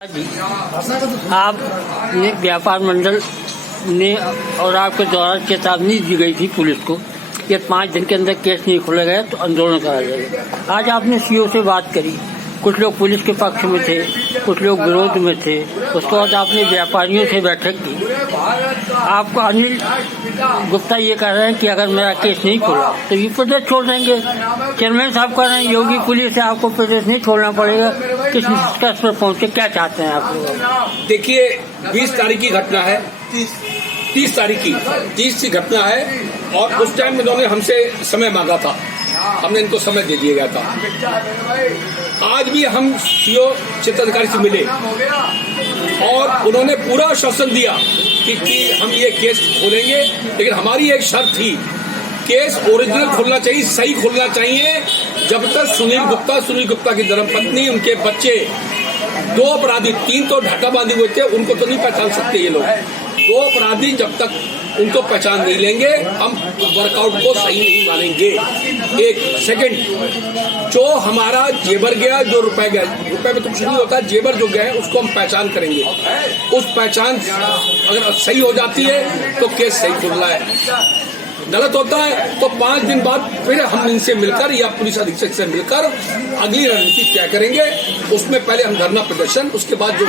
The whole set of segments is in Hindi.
जी, आपने व्यापार मंडल ने और आपके द्वारा चेतावनी दी गई थी पुलिस को कि 5 दिन के अंदर केस नहीं खोला गया तो आंदोलन करा जाएगा। आज आपने सीओ से बात करी, कुछ लोग पुलिस के पक्ष में थे, कुछ लोग विरोध में थे। उसके बाद आपने व्यापारियों से बैठक की। आपको अनिल गुप्ता ये कह रहे हैं कि अगर मेरा केस नहीं खोला तो ये प्रदेश छोड़ देंगे। चेयरमैन साहब कह रहे हैं योगी पुलिस से आपको प्रदेश नहीं छोड़ना पड़ेगा। किस निष्कर्ष पर पहुंचे, क्या चाहते हैं आप लोग? देखिए, 20 तारीख की घटना है, 30 तारीख की 30 की घटना है और उस टाइम इन्होंने हमसे समय मांगा था, हमने इनको समय दे दिया गया था। आज भी हम सीओ क्षेत्राधिकारी से मिले और उन्होंने पूरा आश्वासन दिया कि हम ये केस खोलेंगे, लेकिन हमारी एक शर्त थी, केस ओरिजिनल खुलना चाहिए, सही खुलना चाहिए। जब तक सुनील गुप्ता की धर्मपत्नी, उनके बच्चे, 2 अपराधी, 3 तो ढाका बांधे हुए थे, उनको तो नहीं पहचान सकते ये लोग। 2 अपराधी जब तक उनको पहचान नहीं लेंगे, हम वर्कआउट को सही नहीं मानेंगे। एक सेकंड, जो हमारा जेवर गया, जो रुपए गया, रुपए में तो कुछ नहीं होता, जेवर जो गया है उसको हम पहचान करेंगे। उस पहचान अगर सही हो जाती है तो केस सही खुल रहा है। गलत होता है तो 5 दिन बाद फिर हम इनसे मिलकर या पुलिस अधीक्षक से मिलकर अगली रणनीति तय करेंगे। उसमें पहले हम धरना प्रदर्शन, उसके बाद जो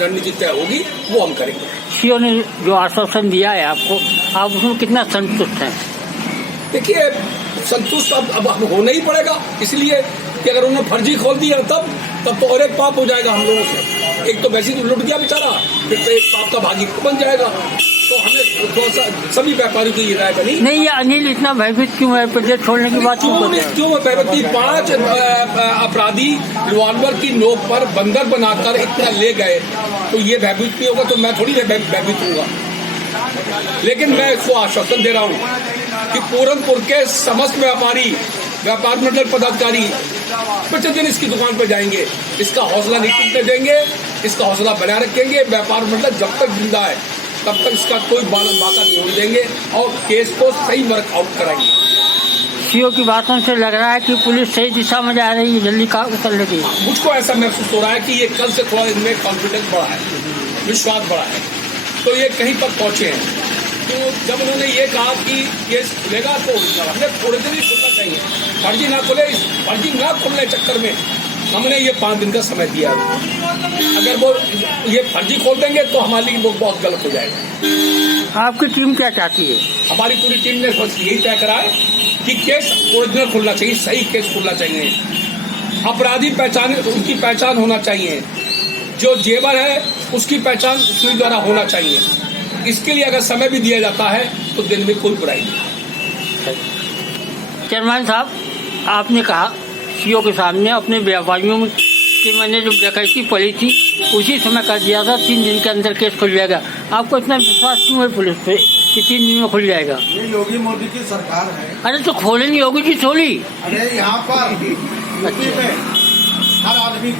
रणनीति तय होगी वो हम करेंगे। सीओ ने जो आश्वासन दिया है आपको, आप उसमें कितना संतुष्ट हैं? देखिए, संतुष्ट अब होना ही पड़ेगा, इसलिए कि अगर उन्होंने फर्जी खोल दिया तब तो और एक पाप हो जाएगा हम लोगों से। एक तो वैसे ही लुट गया बेचारा, फिर तो एक पाप का भागी बन जाएगा। तो हमें थोड़ा सा सभी व्यापारियों की राय बनी। नहीं, ये अनिल इतना भयभीत क्यों है प्रदेश छोड़ने की बात क्यों? भयभीत? 5 अपराधी रिवॉल्वर की नोक पर बंदर बनाकर इतना ले गए, तो ये भयभीत नहीं होगा तो मैं थोड़ी भयभीत हूँगा। लेकिन मैं इसको आश्वासन दे रहा हूँ कि पूरनपुर के समस्त व्यापार मंडल पदाधिकारी 25 दिन इसकी दुकान पर जाएंगे, इसका हौसला नहीं टूटने देंगे, इसका हौसला बनाए रखेंगे। व्यापार मंडल जब तक जिंदा है तब तक इसका कोई बाधा नहीं होने देंगे और केस को सही वर्कआउट कराएंगे। सीओ की बातों से लग रहा है कि पुलिस सही दिशा में जा रही है, जल्दी कर लेगी। मुझको ऐसा महसूस हो रहा है कि ये कल से थोड़ा इनमें कॉन्फिडेंस बढ़ा है, विश्वास बढ़ा है, तो ये कहीं तक पहुंचे हैं। तो जब उन्होंने ये कहा कि केस खुलेगा तो हमने थोड़े दिन ही खुलना चाहिए, फर्जी ना खुले। फर्जी ना खुलने चक्कर में हमने ये 5 दिन का समय दिया। अगर वो ये फर्जी खोल देंगे तो हमारे लिए वो बहुत गलत हो जाएगा। आपकी टीम क्या चाहती है? हमारी पूरी टीम ने बस यही तय करा है कि केस ओरिजिनल खुलना चाहिए, सही केस खुलना चाहिए। अपराधी उनकी पहचान होना चाहिए, जो जेवर है उसकी पहचान सुई द्वारा होना चाहिए। इसके लिए अगर समय भी दिया जाता है तो दिन में कोई बुराई नहीं। चेयरमैन साहब, आपने कहा सीओ के सामने अपने व्यापारियों की मैंने जो डकैती पड़ी थी उसी समय कर दिया था, 3 दिन के अंदर केस खुल जाएगा। आपको इतना विश्वास क्यों है पुलिस पे कि 3 दिन में खुल जाएगा? ये योगी मोदी की सरकार है। अरे तो खोलेंगे, योगी जी छोड़ी। अरे यहाँ पर यूपी में हर आदमी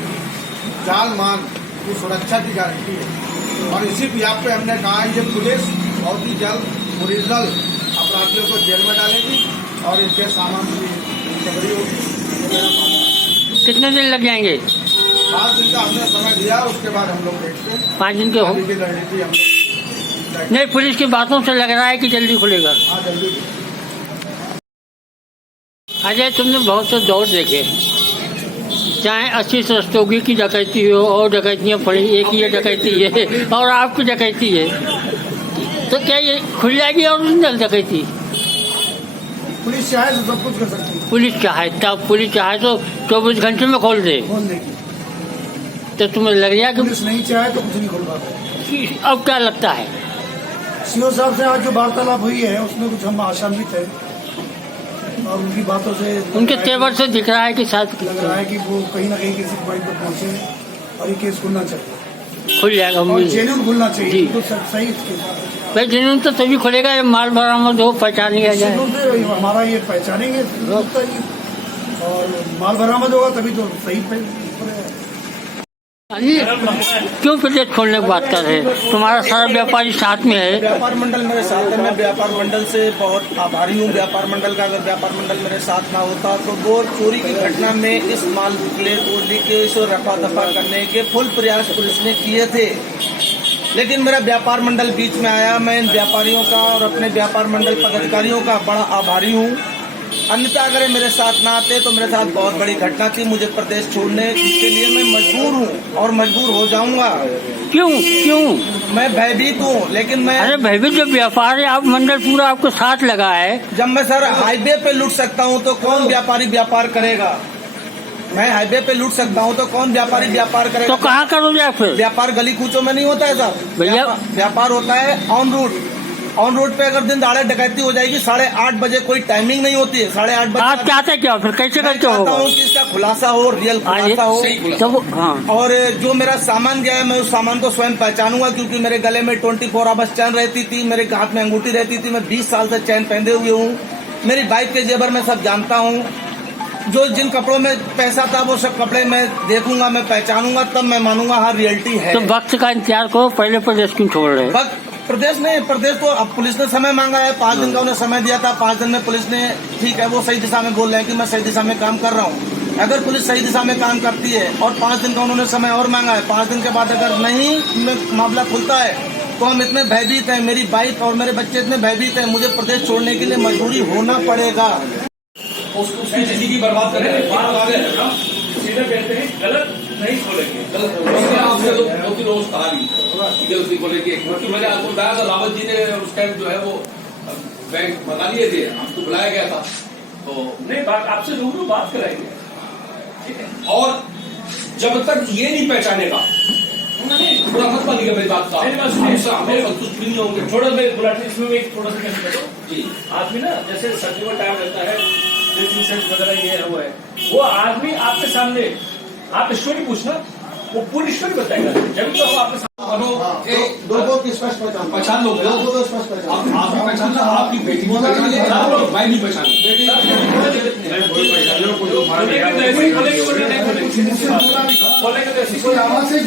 जान मान की सुरक्षा की गारंटी है और इसी बिहार पे हमने कहा है ये पुलिस बहुत ही जल्द ओरिजिनल अपराधियों को जेल में डालेगी और इनके सामान की रिकवरी होगी। कितने दिन लग जाएंगे? 5 दिन का हमने समय दिया, उसके बाद हम लोग देखते हैं 5 दिन के हो रणनीति हम लोग। नहीं, पुलिस की बातों से लग रहा है कि जल्दी खुलेगा। हाँ, जल्दी। अजय, तुमने बहुत से दौर देखे, चाहे 80 रस्तोगी की डकैती हो और डकैतियाँ पड़ी, एक ये डकैती है और आपकी डकैती है, तो क्या ये खुल जाएगी ओरिजिनल डकैती? पुलिस चाहे तो सब कुछ कर सकती है। पुलिस चाहे तो 24 घंटे में खोल दे। खोल देगी। तो तुम्हें लग रहा है कि पुलिस नहीं चाहे तो कुछ नहीं खोल पाता। अब क्या लगता है? सीओ साहब से आज जो वार्तालाप हुई है उसमें कुछ हम आशान्वित है और उनकी बातों से, उनके तेवर से दिख रहा है कि शायद लग रहा है कि वो कहीं ना कहीं किसी पॉइंट पर पहुंचे और ये केस खुलना चाहिए, खुल जाएगा। और जेन्युइन खुलना चाहिए जी। तो सही भाई जेन्युइन तो तभी खुलेगा जब माल बरामद हो, पहचान लिया जाए। हमारा ये पहचानेंगे और माल बरामद होगा तभी तो सही ये क्यों प्रदेश खोलने की बात कर रहे हैं? तुम्हारा सारा व्यापारी साथ में है। व्यापार मंडल मेरे साथ है, मैं व्यापार मंडल से बहुत आभारी हूँ। व्यापार मंडल का अगर व्यापार मंडल मेरे साथ ना होता तो वो चोरी की घटना में इस माल प्लेट को लीकेज और रफा दफा करने के फुल प्रयास पुलिस ने किए थे, लेकिन मेरा व्यापार मंडल बीच में आया। मैं इन व्यापारियों का और अपने व्यापार मंडल पदाधिकारियों का बड़ा आभारी हूँ। अन्यथा अगर ये मेरे साथ ना आते तो मेरे साथ बहुत बड़ी घटना थी मुझे प्रदेश छोड़ने, जिसके लिए मैं मजबूर हूँ और मजबूर हो जाऊंगा। क्यों? मैं भयभीत हूँ, लेकिन मैं अरे भयभीत जब व्यापार है, आप मंडल पूरा आपको साथ लगा है। जब मैं सर हाईवे पे लूट सकता हूँ तो कौन व्यापारी व्यापार करेगा? मैं हाईवे पे लूट सकता हूँ तो कौन व्यापारी व्यापार करेगा? तो कहाँ करोगे आप फिर? व्यापार गली कूचों में नहीं होता है सर भैया। व्यापार होता है ऑन रूट। ऑन रोड पे अगर दिन दाड़े डकैती हो जाएगी 8:30 बजे, कोई टाइमिंग नहीं होती है। 8:30 बजे आप चाहते क्या फिर? कैसे करते चाहता हो? हूँ कि इसका खुलासा हो, रियल खुलासा हो। तो हाँ, और जो मेरा सामान गया है मैं उस सामान को स्वयं पहचानूंगा, क्योंकि मेरे गले में 24 आवर्स चैन रहती थी, मेरे हाथ में अंगूठी रहती थी, मैं 20 साल से चैन पहने हुए हूँ। मेरी बाइक के जेवर में सब जानता हूँ। जो जिन कपड़ों में पैसा था वो सब कपड़े मैं देखूंगा, मैं पहचानूंगा, तब मैं मानूंगा हाँ रियलिटी है। तो वक्त का इंतजार करो, पहले प्रदेश क्यों छोड़ रहे हैं? प्रदेश को अब पुलिस ने समय मांगा है, 5 दिन का उन्हें समय दिया था। 5 दिन में पुलिस ने, ठीक है, वो सही दिशा में बोल रहे हैं कि मैं सही दिशा में काम कर रहा हूँ। अगर पुलिस सही दिशा में काम करती है और 5 दिन का उन्होंने समय और मांगा है, 5 दिन के बाद अगर नहीं मामला खुलता है तो हम इतने भयभीत हैं, मेरी वाइफ और मेरे बच्चे इतने भयभीत हैं, मुझे प्रदेश छोड़ने के लिए मजबूरी होना पड़ेगा। उसकी जिंदगी बर्बाद करें, सीधे कहते हैं गलत नहीं खोलेंगे। आपने 2-3 रोज कहा भी गलती को लेके, क्योंकि मैंने आपको बताया था रावत जी ने उस टाइम जो है वो बैंक बना लिए थे, हमको बुलाया गया था, तो नहीं बात आपसे रूबरू बात कराएंगे, ठीक है। और जब तक ये नहीं पहचानेगा पूरा मत मानिएगा मेरी बात का, हम संतुष्ट भी नहीं होंगे। थोड़ा मैं बुलाती इसमें मैं थोड़ा सा कहना चाहता हूँ जी, आदमी ना जैसे सर्दियों का टाइम रहता है, ड्रेसिंग सेंस वगैरह ये है वो है, वो आदमी आपके सामने आप स्टोरी पूछना, वो पूरी स्टोरी बताएगा, जब तो वो आपके सामने दो की स्पष्ट पहचान पहचान लोगे, दो स्पष्ट पहचान। आप भी पहचानना, आपकी बेटी भी पहचान, भाई भी पहचान। बोलेंगे तो ऐसे ही बोलेंगे, बोलेंगे तो ऐसे ही